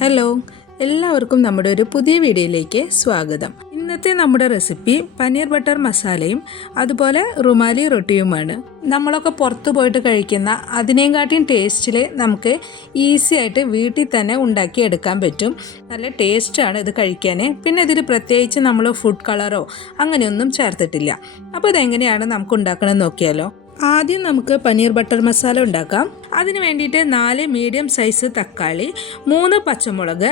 Hello എല്ലാവർക്കും നമ്മുടെ ഒരു പുതിയ വീഡിയോയിലേക്ക് സ്വാഗതം. ഇന്നത്തെ നമ്മുടെ റെസിപ്പി പനീർ ബട്ടർ മസാലയും അതുപോലെ റുമാലി റൊട്ടിയുമാണ്. നമ്മളൊക്കെ പുറത്തു പോയിട്ട് കഴിക്കുന്ന അതിനേക്കാട്ടിയും ടേസ്റ്റിൽ നമുക്ക് ഈസി ആയിട്ട് വീട്ടിൽ തന്നെ ഉണ്ടാക്കി എടുക്കാൻ പറ്റും. നല്ല ടേസ്റ്റാണ് ഇത് കഴിക്കാൻ പിന്നെ ഇതിൽ പ്രത്യേകിച്ച് നമ്മൾ ഫുഡ് കളറോ അങ്ങനെയൊന്നും ചേർത്തിട്ടില്ല. അപ്പോൾ ഇതെങ്ങനെയാണ് നമുക്ക് ഉണ്ടാക്കണമെന്ന് നോക്കിയാലോ. ആദ്യം നമുക്ക് പനീർ ബട്ടർ മസാല ഉണ്ടാക്കാം. അതിന് വേണ്ടിയിട്ട് നാല് മീഡിയം സൈസ് തക്കാളി മൂന്ന് പച്ചമുളക്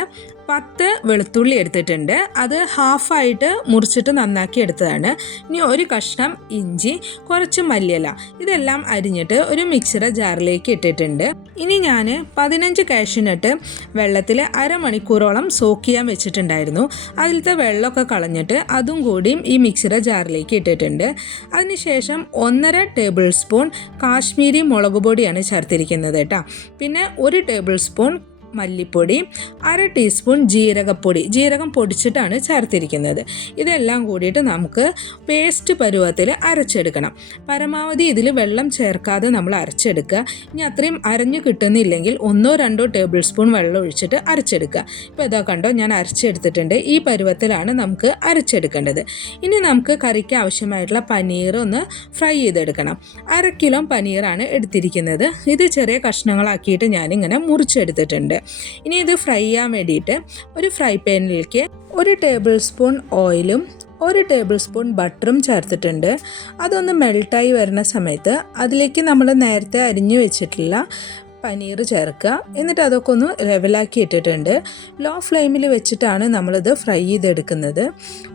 പത്ത് വെളുത്തുള്ളി എടുത്തിട്ടുണ്ട്. അത് ഹാഫായിട്ട് മുറിച്ചിട്ട് നന്നാക്കി എടുത്തതാണ്. ഇനി ഒരു കഷ്ണം ഇഞ്ചി കുറച്ച് മല്ലിയില. ഇതെല്ലാം അരിഞ്ഞിട്ട് ഒരു മിക്സറ ജാറിലേക്ക് ഇട്ടിട്ടുണ്ട്. ഇനി ഞാൻ പതിനഞ്ച് കാഷ്യൂനട്ട് വെള്ളത്തിൽ അരമണിക്കൂറോളം സോക്ക് ചെയ്യാൻ വെച്ചിട്ടുണ്ടായിരുന്നു. അതിലത്തെ വെള്ളമൊക്കെ കളഞ്ഞിട്ട് അതും കൂടിയും ഈ മിക്സറ ജാറിലേക്ക് ഇട്ടിട്ടുണ്ട്. അതിനുശേഷം ഒന്നര ടേബിൾ സ്പൂൺ കാശ്മീരി മുളക് പൊടിയാണ് ചേർത്തിരിക്കുന്നത്. കേട്ടോ. പിന്നെ ഒരു ടേബിൾ സ്പൂൺ മല്ലിപ്പൊടി അര ടീസ്പൂൺ ജീരകപ്പൊടി. ജീരകം പൊടിച്ചിട്ടാണ് ചേർത്തിരിക്കുന്നത്. ഇതെല്ലാം കൂടിയിട്ട് നമുക്ക് പേസ്റ്റ് പരുവത്തിൽ അരച്ചെടുക്കണം. പരമാവധി ഇതിൽ വെള്ളം ചേർക്കാതെ നമ്മൾ അരച്ചെടുക്കുക. ഇനി അത്രയും അരഞ്ഞു കിട്ടുന്നില്ലെങ്കിൽ ഒന്നോ രണ്ടോ ടേബിൾ സ്പൂൺ വെള്ളം ഒഴിച്ചിട്ട് അരച്ചെടുക്കുക. ഇപ്പോൾ ഇതാ കണ്ടോ ഞാൻ അരച്ചെടുത്തിട്ടുണ്ട്. ഈ പരുവത്തിലാണ് നമുക്ക് അരച്ചെടുക്കേണ്ടത്. ഇനി നമുക്ക് കറിക്ക് ആവശ്യമായിട്ടുള്ള പനീർ ഒന്ന് ഫ്രൈ ചെയ്തെടുക്കണം. അര കിലോ പനീറാണ് എടുത്തിരിക്കുന്നത്. ഇത് ചെറിയ കഷ്ണങ്ങളാക്കിയിട്ട് ഞാനിങ്ങനെ മുറിച്ചെടുത്തിട്ടുണ്ട്. ഇനി ഇത് ഫ്രൈ ചെയ്യാൻ വേണ്ടിയിട്ട് ഒരു ഫ്രൈ പാനിലേക്ക് ഒരു ടേബിൾ സ്പൂൺ ഓയിലും ഒരു ടേബിൾ സ്പൂൺ ബട്ടറും ചേർത്തിട്ടുണ്ട്. അതൊന്ന് മെൽട്ടായി വരുന്ന സമയത്ത് അതിലേക്ക് നമ്മൾ നേരത്തെ അരിഞ്ഞു വെച്ചിട്ടുള്ള പനീർ ചേർക്കുക. എന്നിട്ട് അതൊക്കെ ഒന്ന് ലെവലാക്കി ഇട്ടിട്ടുണ്ട്. ലോ ഫ്ലെയിമിൽ വെച്ചിട്ടാണ് നമ്മളിത് ഫ്രൈ ചെയ്തെടുക്കുന്നത്.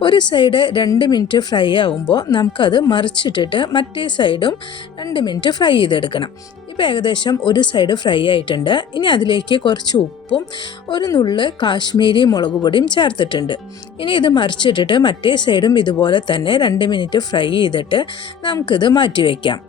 ഒരു സൈഡ് രണ്ട് മിനിറ്റ് ഫ്രൈ ആകുമ്പോൾ നമുക്കത് മറിച്ചിട്ടിട്ട് മറ്റേ സൈഡും രണ്ട് മിനിറ്റ് ഫ്രൈ ചെയ്തെടുക്കണം. ഇപ്പോൾ ഏകദേശം ഒരു സൈഡ് ഫ്രൈ ആയിട്ടുണ്ട്. ഇനി അതിലേക്ക് കുറച്ച് ഉപ്പും ഒരു നുള്ള് കാശ്മീരി മുളക് പൊടിയും ചേർത്തിട്ടുണ്ട്. ഇനി ഇത് മറിച്ചിട്ടിട്ട് മറ്റേ സൈഡും ഇതുപോലെ തന്നെ രണ്ട് മിനിറ്റ് ഫ്രൈ ചെയ്തിട്ട് നമുക്കിത് മാറ്റി വയ്ക്കാം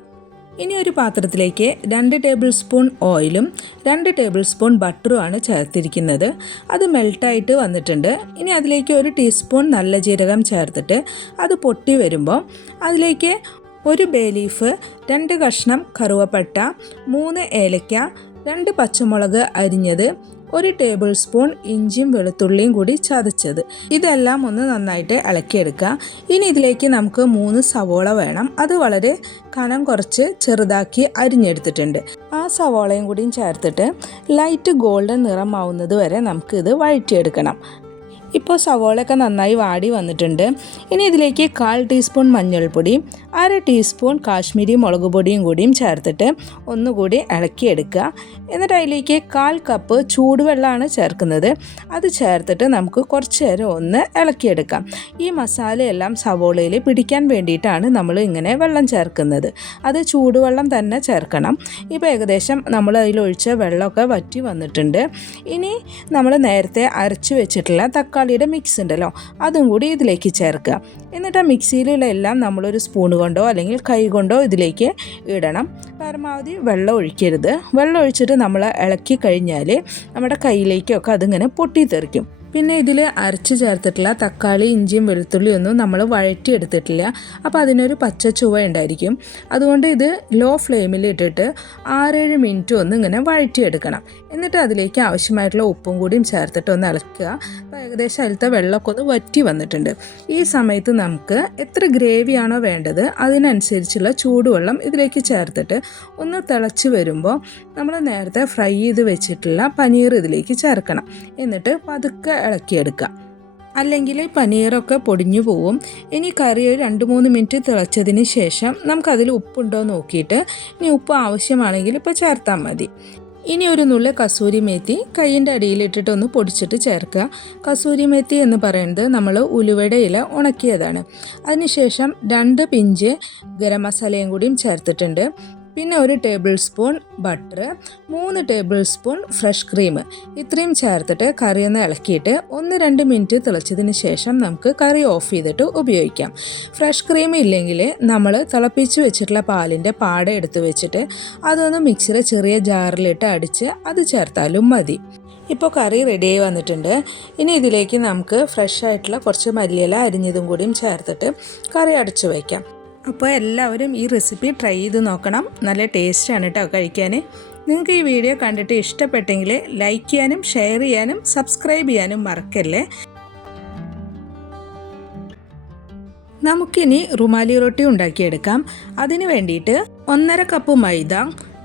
ഇനി ഒരു പാത്രത്തിലേക്ക് രണ്ട് ടേബിൾ സ്പൂൺ ഓയിലും രണ്ട് ടേബിൾ സ്പൂൺ ബട്ടറുമാണ് ചേർത്തിരിക്കുന്നത്. അത് മെൽട്ടായിട്ട് വന്നിട്ടുണ്ട്. ഇനി അതിലേക്ക് ഒരു ടീസ്പൂൺ നല്ല ജീരകം ചേർത്തിട്ട് അത് പൊട്ടി വരുമ്പോൾ അതിലേക്ക് ഒരു ബേ ലീഫ് രണ്ട് കഷ്ണം കറുവപ്പട്ട മൂന്ന് ഏലക്ക രണ്ട് പച്ചമുളക് അരിഞ്ഞത് ഒരു ടേബിൾ സ്പൂൺ ഇഞ്ചിയും വെളുത്തുള്ളിയും കൂടി ചതച്ചത്. ഇതെല്ലാം ഒന്ന് നന്നായിട്ട് ഇളക്കിയെടുക്കുക. ഇനി ഇതിലേക്ക് നമുക്ക് മൂന്ന് സവോള വേണം. അത് വളരെ കനം കുറച്ച് ചെറുതാക്കി അരിഞ്ഞെടുത്തിട്ടുണ്ട്. ആ സവോളയും കൂടിയും ചേർത്തിട്ട് ലൈറ്റ് ഗോൾഡൻ നിറമാവുന്നത് വരെ നമുക്കിത് വഴറ്റിയെടുക്കണം. ഇപ്പോൾ സവോളയൊക്കെ നന്നായി വാടി വന്നിട്ടുണ്ട്. ഇനി ഇതിലേക്ക് കാൽ ടീസ്പൂൺ മഞ്ഞൾപ്പൊടി അര ടീസ്പൂൺ കാശ്മീരി മുളക് പൊടിയും കൂടിയും ചേർത്തിട്ട് ഒന്നുകൂടി ഇളക്കിയെടുക്കുക. എന്നിട്ട് അതിലേക്ക് കാൽ കപ്പ് ചൂടുവെള്ളമാണ് ചേർക്കുന്നത്. അത് ചേർത്തിട്ട് നമുക്ക് കുറച്ച് നേരം ഒന്ന് ഇളക്കിയെടുക്കാം. ഈ മസാലയെല്ലാം സവോളയിൽ പിടിക്കാൻ വേണ്ടിയിട്ടാണ് നമ്മൾ ഇങ്ങനെ വെള്ളം ചേർക്കുന്നത്. അത് ചൂടുവെള്ളം തന്നെ ചേർക്കണം. ഇപ്പോൾ ഏകദേശം നമ്മൾ അതിലൊഴിച്ച വെള്ളമൊക്കെ വറ്റി വന്നിട്ടുണ്ട്. ഇനി നമ്മൾ നേരത്തെ അരച്ചു വെച്ചിട്ടുള്ള തക്കാളിയുടെ മിക്സ് ഉണ്ടല്ലോ. അതും കൂടി ഇതിലേക്ക് ചേർക്കുക. എന്നിട്ട് ആ മിക്സിയിലുള്ള എല്ലാം നമ്മളൊരു സ്പൂൺ കൊണ്ടോ അല്ലെങ്കിൽ കൈ കൊണ്ടോ ഇതിലേക്ക് ഇടണം. പരമാവധി വെള്ളം ഒഴിക്കരുത്. വെള്ളം ഒഴിച്ചിട്ട് നമ്മൾ ഇളക്കി കഴിഞ്ഞാൽ നമ്മുടെ കയ്യിലേക്കൊക്കെ അതിങ്ങനെ പൊട്ടിത്തെറിക്കും. പിന്നെ ഇതിൽ അരച്ച് ചേർത്തിട്ടില്ല തക്കാളി ഇഞ്ചിയും വെളുത്തുള്ളിയും ഒന്നും നമ്മൾ വഴറ്റിയെടുത്തിട്ടില്ല. അപ്പോൾ അതിനൊരു പച്ച ചുവ ഉണ്ടായിരിക്കും. അതുകൊണ്ട് ഇത് ലോ ഫ്ലെയിമിൽ ഇട്ടിട്ട് ആറേഴ് മിനിറ്റ് ഒന്ന് ഇങ്ങനെ വഴറ്റിയെടുക്കണം. എന്നിട്ട് അതിലേക്ക് ആവശ്യമായിട്ടുള്ള ഉപ്പും കൂടിയും ചേർത്തിട്ട് ഒന്ന് ഇളക്കുക. അപ്പോൾ ഏകദേശം അതിലത്തെ വെള്ളമൊക്കെ ഒന്ന് വറ്റി വന്നിട്ടുണ്ട്. ഈ സമയത്ത് നമുക്ക് എത്ര ഗ്രേവിയാണോ വേണ്ടത് അതിനനുസരിച്ചുള്ള ചൂടുവെള്ളം ഇതിലേക്ക് ചേർത്തിട്ട് ഒന്ന് തിളച്ച് വരുമ്പോൾ നമ്മൾ നേരത്തെ ഫ്രൈ ചെയ്ത് വെച്ചിട്ടുള്ള പനീർ ഇതിലേക്ക് ചേർക്കണം. എന്നിട്ട് പതുക്കെ ഇളക്കിയെടുക്കുക. അല്ലെങ്കിൽ പനീറൊക്കെ പൊടിഞ്ഞു പോവും. ഇനി കറി ഒരു രണ്ട് മൂന്ന് മിനിറ്റ് തിളച്ചതിന് ശേഷം നമുക്കതിൽ ഉപ്പുണ്ടോ നോക്കിയിട്ട് ഇനി ഉപ്പ് ആവശ്യമാണെങ്കിൽ ഇപ്പോൾ ചേർത്താൽ മതി. ഇനി ഒരു നുള്ളി കസൂരി മേത്തി കൈയിന്റെ അടിയിലിട്ടിട്ട് ഒന്ന് പൊടിച്ചിട്ട് ചേർക്കുക. കസൂരി മേത്തി എന്ന് പറയുന്നത് നമ്മൾ ഉലുവയുടെ ഇല ഉണക്കിയതാണ്. അതിനുശേഷം രണ്ട് പിഞ്ച് ഗരം മസാലയും കൂടിയും ചേർത്തിട്ടുണ്ട്. പിന്നെ ഒരു ടേബിൾ സ്പൂൺ ബട്ടർ മൂന്ന് ടേബിൾ സ്പൂൺ ഫ്രഷ് ക്രീം ഇത്രയും ചേർത്തിട്ട് കറി ഒന്ന് ഇളക്കിയിട്ട് ഒന്ന് രണ്ട് മിനിറ്റ് തിളച്ചതിന് ശേഷം നമുക്ക് കറി ഓഫ് ചെയ്തിട്ട് ഉപയോഗിക്കാം. ഫ്രഷ് ക്രീം ഇല്ലെങ്കിൽ നമ്മൾ തിളപ്പിച്ച് വെച്ചിട്ടുള്ള പാലിന്റെ പാട എടുത്ത് വെച്ചിട്ട് അതൊന്ന് മിക്സിയുടെ ചെറിയ ജാറിലിട്ട് അടിച്ച് അത് ചേർത്താലും മതി. ഇപ്പോൾ കറി റെഡിയായി വന്നിട്ടുണ്ട്. ഇനി ഇതിലേക്ക് നമുക്ക് ഫ്രഷ് ആയിട്ടുള്ള കുറച്ച് മല്ലിയില അരിഞ്ഞതും കൂടിയും ചേർത്തിട്ട് കറി അടച്ചു വയ്ക്കാം അപ്പോൾ എല്ലാവരും ഈ റെസിപ്പി ട്രൈ ചെയ്ത് നോക്കണം. നല്ല ടേസ്റ്റാണ് കേട്ടോ കഴിക്കാൻ നിങ്ങൾക്ക് ഈ വീഡിയോ കണ്ടിട്ട് ഇഷ്ടപ്പെട്ടെങ്കിൽ ലൈക്ക് ചെയ്യാനും ഷെയർ ചെയ്യാനും സബ്സ്ക്രൈബ് ചെയ്യാനും മറക്കല്ലേ. നമുക്കിനി റുമാലി റൊട്ടി ഉണ്ടാക്കിയെടുക്കാം. അതിന് വേണ്ടിയിട്ട് ഒന്നര കപ്പ് മൈദ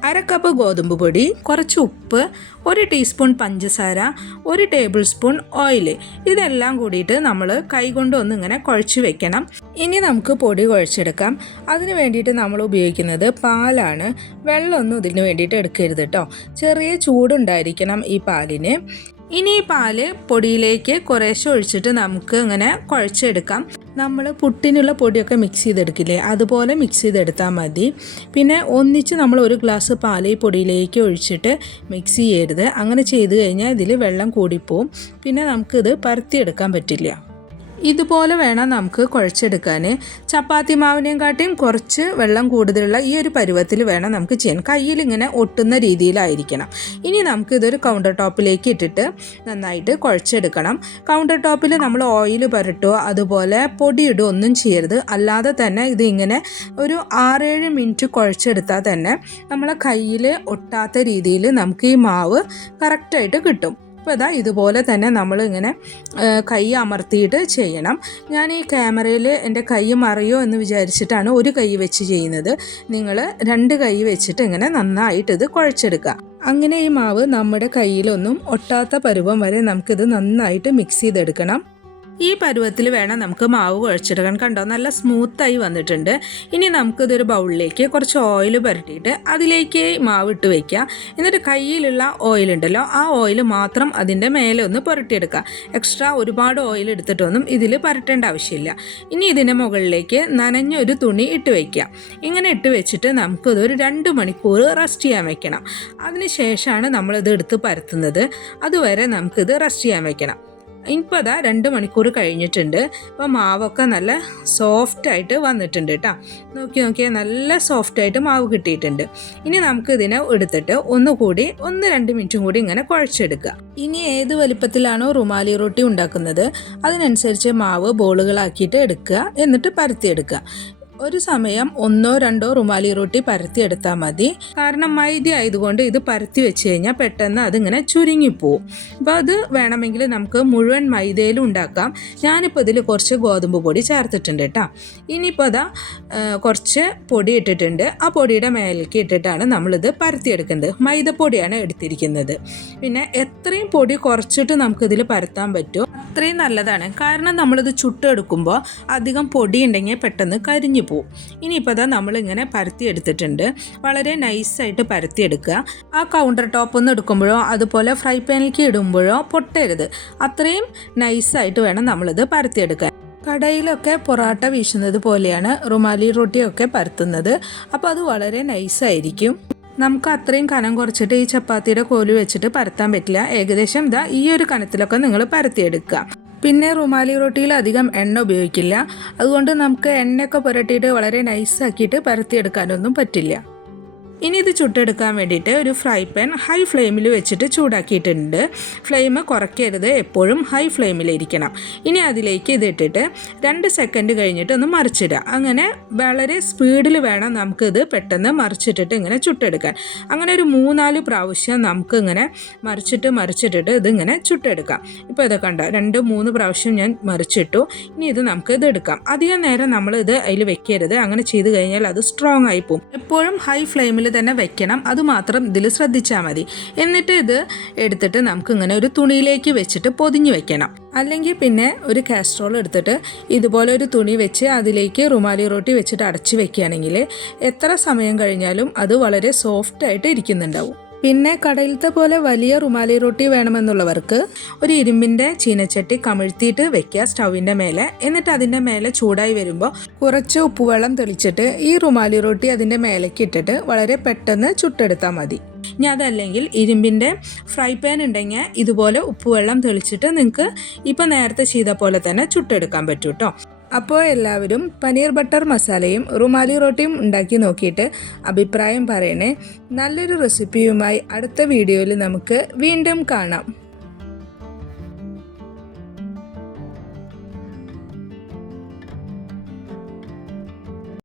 അര കപ്പ് ഗോതമ്പ് പൊടി കുറച്ച് ഉപ്പ് ഒരു ടീസ്പൂൺ പഞ്ചസാര ഒരു ടേബിൾ സ്പൂൺ ഓയിൽ ഇതെല്ലാം കൂടിയിട്ട് നമ്മൾ കൈകൊണ്ട് ഒന്ന് ഇങ്ങനെ കുഴച്ച് വെക്കണം. ഇനി നമുക്ക് പൊടി കുഴച്ചെടുക്കാം. അതിന് വേണ്ടിയിട്ട് നമ്മൾ ഉപയോഗിക്കുന്നത് പാലാണ്. വെള്ളമൊന്നും ഇതിന് വേണ്ടിയിട്ട് എടുക്കരുത് കേട്ടോ ചെറിയ ചൂടുണ്ടായിരിക്കണം ഈ പാലിന്. ഇനി ഈ പാൽ പൊടിയിലേക്ക് കുറേശ്ശെ ഒഴിച്ചിട്ട് നമുക്ക് ഇങ്ങനെ കുഴച്ചെടുക്കാം. നമ്മൾ പുട്ടിനുള്ള പൊടിയൊക്കെ മിക്സ് ചെയ്തെടുക്കില്ലേ? അതുപോലെ മിക്സ് ചെയ്തെടുത്താൽ മതി. പിന്നെ ഒന്നിച്ച് നമ്മൾ ഒരു ഗ്ലാസ് പാൽ ഈ പൊടിയിലേക്ക് ഒഴിച്ചിട്ട് മിക്സ് ചെയ്യരുത്. അങ്ങനെ ചെയ്ത് കഴിഞ്ഞാൽ ഇതിൽ വെള്ളം കൂടിപ്പോവും. പിന്നെ നമുക്കിത് പരത്തിയെടുക്കാൻ പറ്റില്ല. ഇതുപോലെ വേണം നമുക്ക് കുഴച്ചെടുക്കാൻ ചപ്പാത്തി മാവിനെയും കാട്ടിയും കുറച്ച് വെള്ളം കൂടുതലുള്ള ഈ ഒരു പരുവത്തിൽ വേണം നമുക്ക് ചെയ്യാൻ. കയ്യിൽ ഇങ്ങനെ ഒട്ടുന്ന രീതിയിലായിരിക്കണം. ഇനി നമുക്ക് ഇതൊരു കൗണ്ടർ ടോപ്പിലേക്ക് ഇട്ടിട്ട് നന്നായിട്ട് കുഴച്ചെടുക്കണം. കൗണ്ടർ ടോപ്പിൽ നമ്മൾ ഓയിൽ പുരട്ടോ അതുപോലെ പൊടിയിടുക ഒന്നും ചെയ്യരുത്. അല്ലാതെ തന്നെ ഇത് ഇങ്ങനെ ഒരു ആറേഴ് മിനിറ്റ് കുഴച്ചെടുത്താൽ തന്നെ നമ്മളെ കയ്യിൽ ഒട്ടാത്ത രീതിയിൽ നമുക്ക് ഈ മാവ് കറക്റ്റായിട്ട് കിട്ടും. അപ്പോൾ ഇതാ ഇതുപോലെ തന്നെ നമ്മൾ ഇങ്ങനെ കൈ അമർത്തിയിട്ട് ചെയ്യണം. ഞാൻ ഈ ക്യാമറയിൽ എന്റെ കൈ മറിയോ എന്ന് വിചാരിച്ചിട്ടാണ് ഒരു കൈ വെച്ച് ചെയ്യുന്നത്. നിങ്ങൾ രണ്ട് കൈ വെച്ചിട്ട് ഇങ്ങനെ നന്നായിട്ട് ഇത് കുഴച്ചെടുക്കുക. അങ്ങനെ ഈ മാവ് നമ്മുടെ കയ്യിലൊന്നും ഒട്ടാത്ത പരുവം വരെ നമുക്കിത് നന്നായിട്ട് മിക്സ് ചെയ്തെടുക്കണം. ഈ പരുവത്തിൽ വേണം നമുക്ക് മാവ് കുഴച്ചെടുക്കാൻ. കണ്ടോ? നല്ല സ്മൂത്തായി വന്നിട്ടുണ്ട്. ഇനി നമുക്കിതൊരു ബൗളിലേക്ക് കുറച്ച് ഓയിൽ പുരട്ടിയിട്ട് അതിലേക്ക് മാവ് ഇട്ട് വയ്ക്കുക എന്നിട്ട് കയ്യിലുള്ള ഓയിൽ ഉണ്ടല്ലോ ആ ഓയിൽ മാത്രം അതിന്റെ മേലെ ഒന്ന് പുരട്ടിയെടുക്കുക. എക്സ്ട്രാ ഒരുപാട് ഓയിൽ എടുത്തിട്ടൊന്നും ഇതിൽ പുരട്ടേണ്ട ആവശ്യമില്ല. ഇനി ഇതിന്റെ മുകളിലേക്ക് നനഞ്ഞൊരു തുണി ഇട്ട് വയ്ക്കുക ഇങ്ങനെ ഇട്ട് വെച്ചിട്ട് നമുക്കിതൊരു രണ്ട് മണിക്കൂർ റെസ്റ്റ് ചെയ്യാൻ വയ്ക്കണം അതിന് ശേഷമാണ് നമ്മളിത് എടുത്ത് പരത്തുന്നത്. അതുവരെ നമുക്കിത് റെസ്റ്റ് ചെയ്യാൻ വെക്കണം. ഇപ്പോൾ അതാ രണ്ട് മണിക്കൂർ കഴിഞ്ഞിട്ടുണ്ട്. അപ്പോൾ മാവൊക്കെ നല്ല സോഫ്റ്റായിട്ട് വന്നിട്ടുണ്ട് കേട്ടോ നോക്കി നോക്കിയാൽ നല്ല സോഫ്റ്റായിട്ട് മാവ് കിട്ടിയിട്ടുണ്ട്. ഇനി നമുക്ക് ഇതിനെ എടുത്തിട്ട് ഒന്നുകൂടി ഒന്ന് രണ്ട് മിനിറ്റും കൂടി ഇങ്ങനെ കുഴച്ചെടുക്കുക. ഇനി ഏത് വലിപ്പത്തിലാണോ റുമാലി റൊട്ടി ഉണ്ടാക്കുന്നത് അതിനനുസരിച്ച് മാവ് ബോളുകളാക്കിയിട്ട് എടുക്കുക എന്നിട്ട് പരത്തിയെടുക്കുക. ഒരു സമയം ഒന്നോ രണ്ടോ റുമാലി റൊട്ടി പരത്തിയെടുത്താൽ മതി. കാരണം മൈദ ആയതുകൊണ്ട് ഇത് പരത്തി വെച്ച് കഴിഞ്ഞാൽ പെട്ടെന്ന് അതിങ്ങനെ ചുരുങ്ങിപ്പോവും അപ്പോൾ അത് വേണമെങ്കിൽ നമുക്ക് മുഴുവൻ മൈദയിലും ഉണ്ടാക്കാം. ഞാനിപ്പോൾ ഇതിൽ കുറച്ച് ഗോതമ്പ് പൊടി ചേർത്തിട്ടുണ്ട് കേട്ടോ. ഇനിയിപ്പോൾ അതാ കുറച്ച് പൊടി ഇട്ടിട്ടുണ്ട്. ആ പൊടിയുടെ മേലേക്ക് ഇട്ടിട്ടാണ് നമ്മളിത് പരത്തിയെടുക്കുന്നത്. മൈദപ്പൊടിയാണ് എടുത്തിരിക്കുന്നത്. പിന്നെ എത്രയും പൊടി കുറച്ചിട്ട് നമുക്കിതിൽ പരത്താൻ പറ്റുമോ അത്രയും നല്ലതാണ്. കാരണം നമ്മളിത് ചുട്ടെടുക്കുമ്പോൾ അധികം പൊടി ഉണ്ടെങ്കിൽ പെട്ടെന്ന് കരിഞ്ഞു പോവും ഇനിയിപ്പോൾ അതാ നമ്മളിങ്ങനെ പരത്തി എടുത്തിട്ടുണ്ട് വളരെ നൈസായിട്ട് പരത്തിയെടുക്കുക. ആ കൗണ്ടർ ടോപ്പ് ഒന്ന് എടുക്കുമ്പോഴോ അതുപോലെ ഫ്രൈ പാനിലേക്ക് ഇടുമ്പോഴോ പൊട്ടരുത്. അത്രയും നൈസായിട്ട് വേണം നമ്മളിത് പരത്തിയെടുക്കാൻ. കടയിലൊക്കെ പൊറാട്ട വീശുന്നത് പോലെയാണ് റുമാലി റൊട്ടിയൊക്കെ പരത്തുന്നത്. അപ്പോൾ അത് വളരെ നൈസായിരിക്കും നമുക്ക് അത്രയും കനം കുറച്ചിട്ട് ഈ ചപ്പാത്തിയുടെ കോൽ വെച്ചിട്ട് പരത്താൻ പറ്റില്ല. ഏകദേശം ഇതാ ഈ ഒരു കനത്തിലൊക്കെ നിങ്ങൾ പരത്തിയെടുക്കുക. പിന്നെ റുമാലി റൊട്ടിയിൽ അധികം എണ്ണ ഉപയോഗിക്കില്ല. അതുകൊണ്ട് നമുക്ക് എണ്ണയൊക്കെ പുരട്ടിയിട്ട് വളരെ നൈസാക്കിയിട്ട് പരത്തിയെടുക്കാനൊന്നും പറ്റില്ല. ഇനി ഇത് ചുട്ടെടുക്കാൻ വേണ്ടിയിട്ട് ഒരു ഫ്രൈ പാൻ ഹൈ ഫ്ലെയിമിൽ വെച്ചിട്ട് ചൂടാക്കിയിട്ടുണ്ട്. ഫ്ലെയിം കുറയ്ക്കരുത് എപ്പോഴും ഹൈ ഫ്ലെയിമിലിരിക്കണം. ഇനി അതിലേക്ക് ഇതിട്ടിട്ട് രണ്ട് സെക്കൻഡ് കഴിഞ്ഞിട്ട് ഒന്ന് മറിച്ചിടുക. അങ്ങനെ വളരെ സ്പീഡിൽ വേണം നമുക്കിത് പെട്ടെന്ന് മറിച്ചിട്ടിട്ട് ഇങ്ങനെ ചുട്ടെടുക്കാൻ. അങ്ങനെ ഒരു മൂന്നാൽ പ്രാവശ്യം നമുക്ക് ഇങ്ങനെ മറിച്ചിട്ട് മറിച്ചിട്ടിട്ട് ഇതിങ്ങനെ ചുട്ടെടുക്കാം. ഇപ്പോൾ ഇത് കണ്ട രണ്ട് മൂന്ന് പ്രാവശ്യം ഞാൻ മറിച്ചിട്ടു. ഇനി ഇത് നമുക്ക് ഇത് എടുക്കാം. അധികം നേരം നമ്മൾ ഇത് അതിൽ വെക്കരുത്. അങ്ങനെ ചെയ്ത് കഴിഞ്ഞാൽ അത് സ്ട്രോങ് ആയി പോകും എപ്പോഴും ഹൈ ഫ്ലെയിമിൽ തന്നെ വെക്കണം. അതുമാത്രം ഇതിൽ ശ്രദ്ധിച്ചാൽ മതി. എന്നിട്ട് ഇത് എടുത്തിട്ട് നമുക്ക് ഇങ്ങനെ ഒരു തുണിയിലേക്ക് വെച്ചിട്ട് പൊതിഞ്ഞു വെക്കണം. അല്ലെങ്കിൽ പിന്നെ ഒരു കാസ്ട്രോൾ എടുത്തിട്ട് ഇതുപോലെ ഒരു തുണി വെച്ച് അതിലേക്ക് റുമാലി റോട്ടി വെച്ചിട്ട് അടച്ചു വെക്കുകയാണെങ്കിൽ എത്ര സമയം കഴിഞ്ഞാലും അത് വളരെ സോഫ്റ്റ് ആയിട്ട് ഇരിക്കുന്നുണ്ടാവും. പിന്നെ കടയിലത്തെ പോലെ വലിയ റുമാലി റൊട്ടി വേണമെന്നുള്ളവർക്ക് ഒരു ഇരുമ്പിന്റെ ചീനച്ചട്ടി കമിഴ്ത്തിയിട്ട് വെക്കുക സ്റ്റൗവിന്റെ മേലെ. എന്നിട്ട് അതിന്റെ മേലെ ചൂടായി വരുമ്പോൾ കുറച്ച് ഉപ്പുവെള്ളം തെളിച്ചിട്ട് ഈ റുമാലി റൊട്ടി അതിന്റെ മേലേക്ക് ഇട്ടിട്ട് വളരെ പെട്ടെന്ന് ചുട്ടെടുത്താൽ മതി. ഇനി അതല്ലെങ്കിൽ ഇരുമ്പിന്റെ ഫ്രൈ പാൻ ഉണ്ടെങ്കിൽ ഇതുപോലെ ഉപ്പുവെള്ളം തെളിച്ചിട്ട് നിങ്ങൾക്ക് ഇപ്പം നേരത്തെ ചെയ്ത പോലെ തന്നെ ചുട്ടെടുക്കാൻ പറ്റും കേട്ടോ അപ്പോൾ എല്ലാവരും പനീർ ബട്ടർ മസാലയും റുമാലി റോട്ടിയും ഉണ്ടാക്കി നോക്കിയിട്ട് അഭിപ്രായം പറയണേ. നല്ലൊരു റെസിപ്പിയുമായി അടുത്ത വീഡിയോയിൽ നമുക്ക് വീണ്ടും കാണാം.